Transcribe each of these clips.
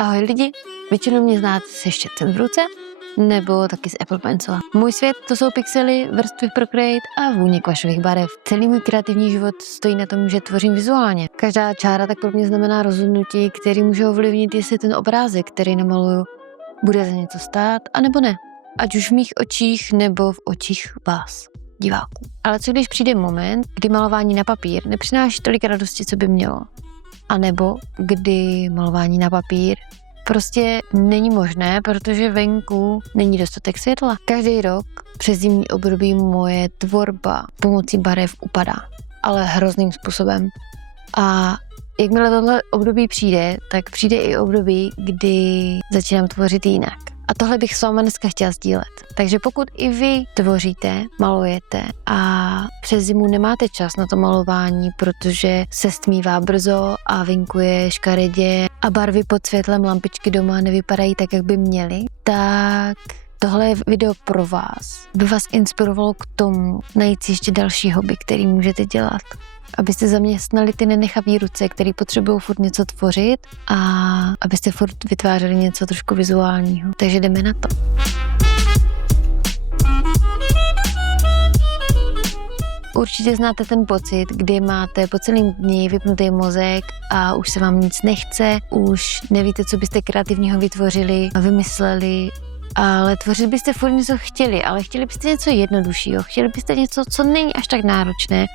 Ahoj lidi, většinou mě znáte se štětcem v ruce, nebo taky z Apple Pencila. Můj svět to jsou pixely, vrstvy Procreate a vůně kvašových barev. Celý můj kreativní život stojí na tom, že tvořím vizuálně. Každá čára tak pro mě znamená rozhodnutí, které může ovlivnit, jestli ten obrázek, který namaluju, bude za něco stát, anebo ne. Ať už v mých očích, nebo v očích vás, diváků. Ale co když přijde moment, kdy malování na papír nepřináší tolik radosti, co by mělo? A nebo kdy malování na papír prostě není možné, protože venku není dostatek světla. Každý rok přes zimní období moje tvorba pomocí barev upadá, ale hrozným způsobem. A jakmile tohle období přijde, tak přijde i období, kdy začínám tvořit jinak. A tohle bych s váma dneska chtěla sdílet. Takže pokud i vy tvoříte, malujete a přes zimu nemáte čas na to malování, protože se stmívá brzo a venku je škaredě a barvy pod světlem lampičky doma nevypadají tak, jak by měly, tak tohle je video pro vás. By vás inspirovalo k tomu najít si ještě další hobby, který můžete dělat. Abyste zaměstnali ty nenechavý ruce, který potřebují furt něco tvořit a abyste furt vytvářeli něco trošku vizuálního. Takže jdeme na to. Určitě znáte ten pocit, kdy máte po celém dni vypnutý mozek a už se vám nic nechce, už nevíte, co byste kreativního vytvořili a vymysleli, ale tvořit byste furt něco chtěli, ale chtěli byste něco jednoduššího, chtěli byste něco, co není až tak náročné,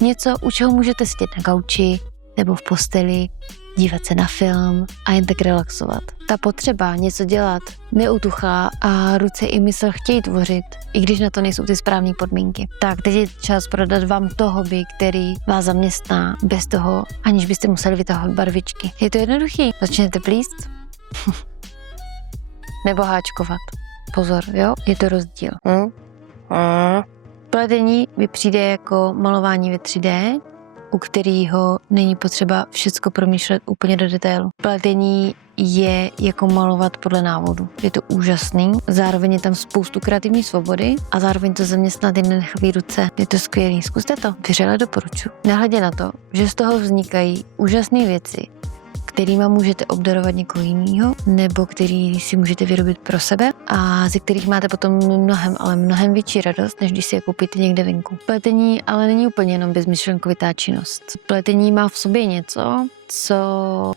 něco, u čeho můžete sedět na gauči nebo v posteli, dívat se na film a jen tak relaxovat. Ta potřeba něco dělat neutuchá a ruce i mysl chtějí tvořit, i když na to nejsou ty správné podmínky. Tak teď je čas prodat vám to hobby, který vás zaměstná bez toho, aniž byste museli vytahovat barvičky. Je to jednoduchý. Začnete plíst nebo háčkovat. Pozor, jo? Je to rozdíl. Pletení mi přijde jako malování ve 3D, u kterého není potřeba všecko promýšlet úplně do detailu. Pletení je jako malovat podle návodu. Je to úžasný, zároveň je tam spoustu kreativní svobody a zároveň to zaměstná ty nenechavý ruce. Je to skvělý, zkuste to, vřele doporučuji. Nehledě na to, že z toho vznikají úžasné věci, kterýma můžete obdarovat někoho jiného, nebo který si můžete vyrobit pro sebe a ze kterých máte potom mnohem větší radost, než když si je koupíte někde venku. Pletení ale není úplně jenom bezmyšlenkovitá činnost. Pletení má v sobě něco, co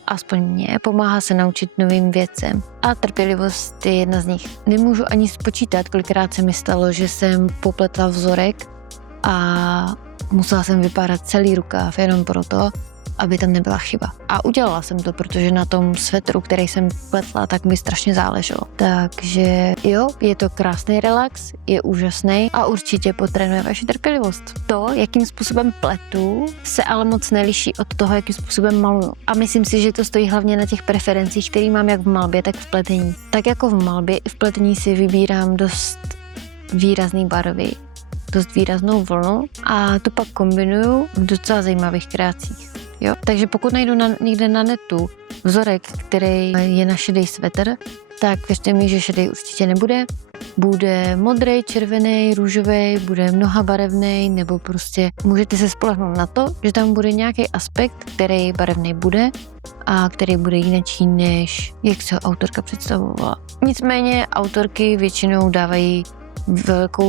aspoň mě pomáhá se naučit novým věcem. A trpělivost je jedna z nich. Nemůžu ani spočítat, kolikrát se mi stalo, že jsem popletla vzorek a musela jsem vypadat celý rukáv jenom proto, aby tam nebyla chyba. A udělala jsem to, protože na tom svetru, který jsem pletla, tak mi strašně záleželo. Takže jo, je to krásný relax, je úžasný a určitě potrénuje vaši trpělivost. To, jakým způsobem pletu, se ale moc neliší od toho, jakým způsobem maluju. A myslím si, že to stojí hlavně na těch preferencích, které mám jak v malbě, tak v pletení. Tak jako v malbě, i v pletení si vybírám dost výrazný barvy, dost výraznou vlnu a to pak kombinuju v docela zajímavých kreacích. Jo? Takže pokud najdu někde na netu vzorek, který je na šedý svetr, tak věřte mi, že šedý určitě nebude. Bude modrý, červený, růžový, bude mnohabarevný, nebo prostě můžete se spolehnout na to, že tam bude nějaký aspekt, který barevný bude a který bude jinačí, než jak se ho autorka představovala. Nicméně autorky většinou dávají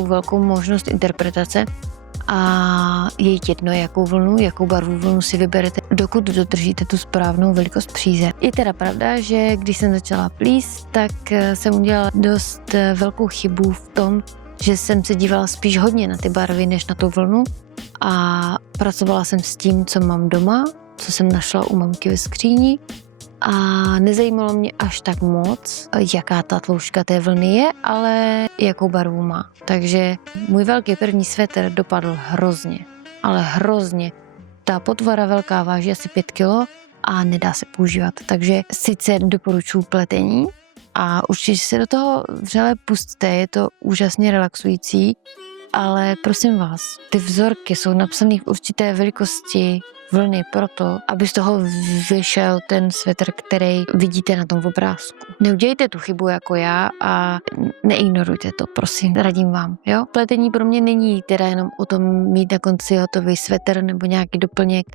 velkou možnost interpretace a je jedno, jakou barvu vlnu si vyberete, dokud dodržíte tu správnou velikost příze. Je teda pravda, že když jsem začala plíst, tak jsem udělala dost velkou chybu v tom, že jsem se dívala spíš hodně na ty barvy, než na tu vlnu a pracovala jsem s tím, co mám doma, co jsem našla u mamky ve skříni a nezajímalo mě až tak moc, jaká ta tloušťka té vlny je, ale jakou barvu má. Takže můj velký první svetr dopadl hrozně, ale hrozně. Ta potvora velká váží asi 5 kg a nedá se používat. Takže sice doporučuji pletení a určitě se do toho vřele pusťte, je to úžasně relaxující, ale prosím vás, ty vzorky jsou napsané v určité velikosti vlny proto, aby z toho vyšel ten svetr, který vidíte na tom obrázku. Neudělejte tu chybu jako já a neignorujte to, prosím, radím vám, jo? Pletení pro mě není teda jenom o tom mít na konci hotový svetr nebo nějaký doplněk,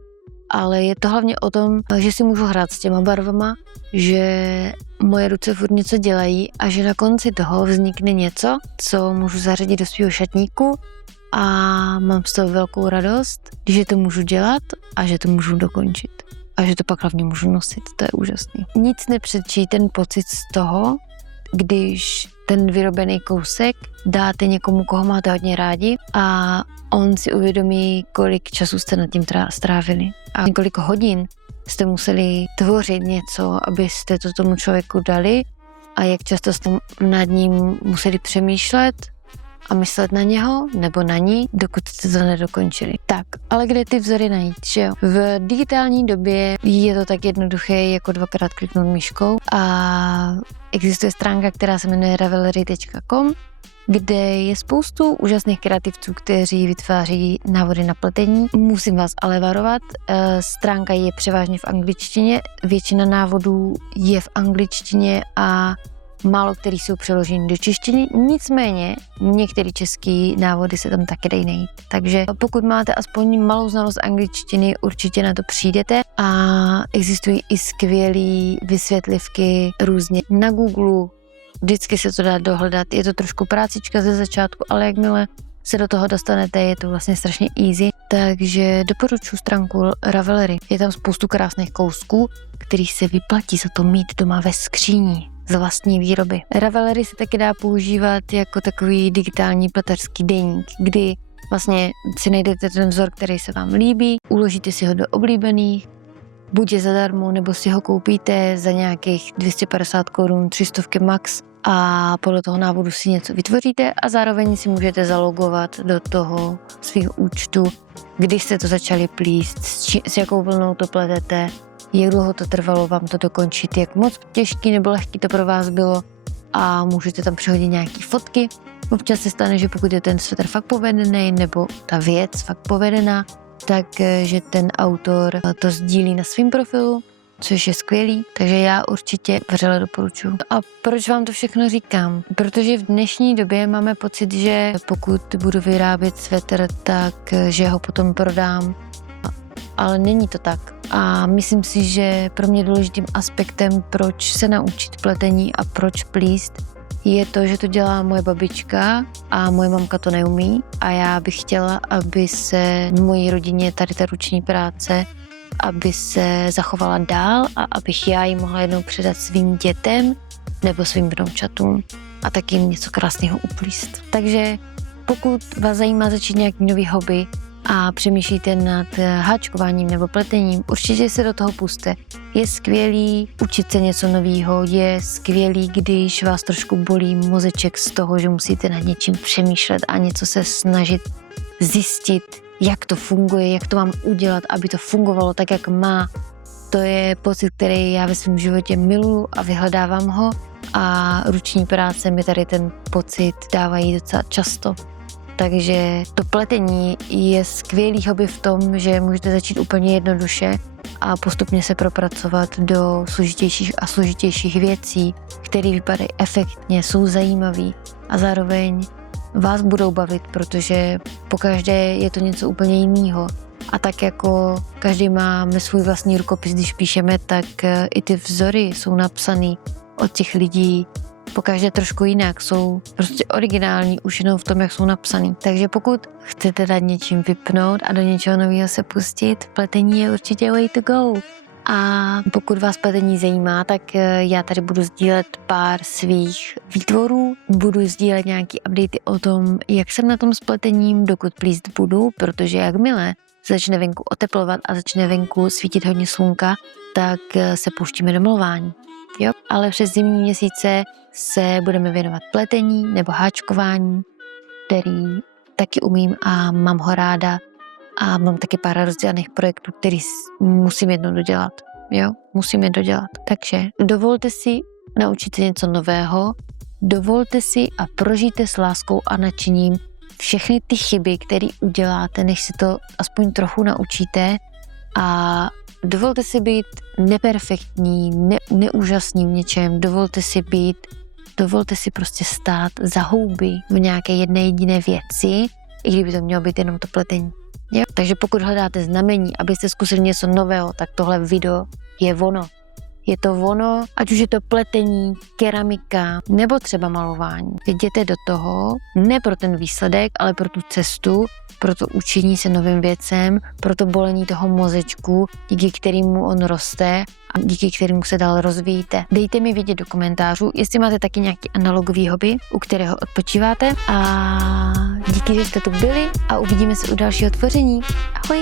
ale je to hlavně o tom, že si můžu hrát s těma barvama, že moje ruce furt něco dělají a že na konci toho vznikne něco, co můžu zařadit do svého šatníku a mám z toho velkou radost, že to můžu dělat a že to můžu dokončit. A že to pak hlavně můžu nosit, to je úžasný. Nic nepředčí ten pocit z toho, když ten vyrobený kousek dáte někomu, koho máte hodně rádi a on si uvědomí, kolik času jste nad tím strávili a kolik hodin jste museli tvořit něco, abyste to tomu člověku dali a jak často jste nad ním museli přemýšlet a myslet na něho nebo na ní, dokud jste to nedokončili. Tak, ale kde ty vzory najít, že jo? V digitální době je to tak jednoduché, jako 2x kliknout myškou a existuje stránka, která se jmenuje ravelry.com, kde je spoustu úžasných kreativců, kteří vytváří návody na pletení. Musím vás ale varovat, stránka je převážně v angličtině, většina návodů je v angličtině a málo který jsou přeloženy do češtiny, nicméně některé české návody se tam taky dají najít. Takže pokud máte aspoň malou znalost angličtiny, určitě na to přijdete a existují i skvělé vysvětlivky různě na Google. Vždycky se to dá dohledat, je to trošku prácička ze začátku, ale jakmile se do toho dostanete, je to vlastně strašně easy. Takže doporučuji stránku Ravelry. Je tam spoustu krásných kousků, který se vyplatí za to mít doma ve skříni z vlastní výroby. Ravelry se taky dá používat jako takový digitální pletařský deník, kdy vlastně si najdete ten vzor, který se vám líbí, uložíte si ho do oblíbených, buď je zadarmo, nebo si ho koupíte za nějakých 250 korun, 300 max a podle toho návodu si něco vytvoříte a zároveň si můžete zalogovat do toho svého účtu, kdy jste to začali plíst, s jakou vlnou to pletete, jak dlouho to trvalo vám to dokončit, jak moc těžký nebo lehký to pro vás bylo a můžete tam přihodit nějaký fotky. Občas se stane, že pokud je ten svetr fakt povedený nebo ta věc fakt povedená, takže ten autor to sdílí na svém profilu, což je skvělý, takže já určitě vřele doporučuji. A proč vám to všechno říkám? Protože v dnešní době máme pocit, že pokud budu vyrábět svetr, tak že ho potom prodám, ale není to tak. A myslím si, že pro mě důležitým aspektem, proč se naučit pletení a proč plíst, je to, že to dělá moje babička a moje mamka to neumí a já bych chtěla, aby se v mojí rodině tady ta ruční práce, aby se zachovala dál a abych já ji mohla jednou předat svým dětem nebo svým vnoučatům a taky jim něco krásného uplíst. Takže pokud vás zajímá začít nějaký nový hobby a přemýšlíte nad háčkováním nebo pletením, určitě se do toho puste. Je skvělý učit se něco nového, je skvělý, když vás trošku bolí mozeček z toho, že musíte nad něčím přemýšlet a něco se snažit zjistit, jak to funguje, jak to mám udělat, aby to fungovalo tak, jak má. To je pocit, který já ve svém životě miluju a vyhledávám ho a ruční práce mi tady ten pocit dávají docela často. Takže to pletení je skvělý hobby v tom, že můžete začít úplně jednoduše a postupně se propracovat do složitějších a složitějších věcí, které vypadají efektně, jsou zajímavý a zároveň vás budou bavit, protože pokaždé je to něco úplně jiného. A tak jako každý máme svůj vlastní rukopis, když píšeme, tak i ty vzory jsou napsaný od těch lidí pokaždé trošku jinak, jsou prostě originální už jenom v tom, jak jsou napsaný. Takže pokud chcete dát něčím vypnout a do něčeho nového se pustit, pletení je určitě way to go. A pokud vás pletení zajímá, tak já tady budu sdílet pár svých výtvorů, budu sdílet nějaký updaty o tom, jak jsem na tom s pletením, dokud plíst budu, protože jakmile začne venku oteplovat a začne venku svítit hodně slunka, tak se pouštíme do malování. Jo? Ale přes zimní měsíce se budeme věnovat pletení nebo háčkování, který taky umím a mám ho ráda a mám taky pár rozdělaných projektů, který musím jednou dodělat. Jo? Musím je dodělat. Takže dovolte si naučit se něco nového, dovolte si a prožijte s láskou a nadšením všechny ty chyby, které uděláte, než si to aspoň trochu naučíte a dovolte si být neperfektní, neúžasný v něčem, dovolte si prostě stát za houby v nějaké jedné jediné věci, i kdyby to mělo být jenom to pletení. Jo? Takže pokud hledáte znamení, abyste zkusili něco nového, tak tohle video je ono. Je to ono, ať už je to pletení, keramika nebo třeba malování. Jděte do toho ne pro ten výsledek, ale pro tu cestu, pro to učení se novým věcem, pro to bolení toho mozečku, díky kterému on roste a díky kterému se dál rozvíjíte. Dejte mi vědět do komentářů, jestli máte taky nějaký analogový hobby, u kterého odpočíváte, a díky, že jste tu byli a uvidíme se u dalšího tvoření. Ahoj!